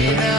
Yeah.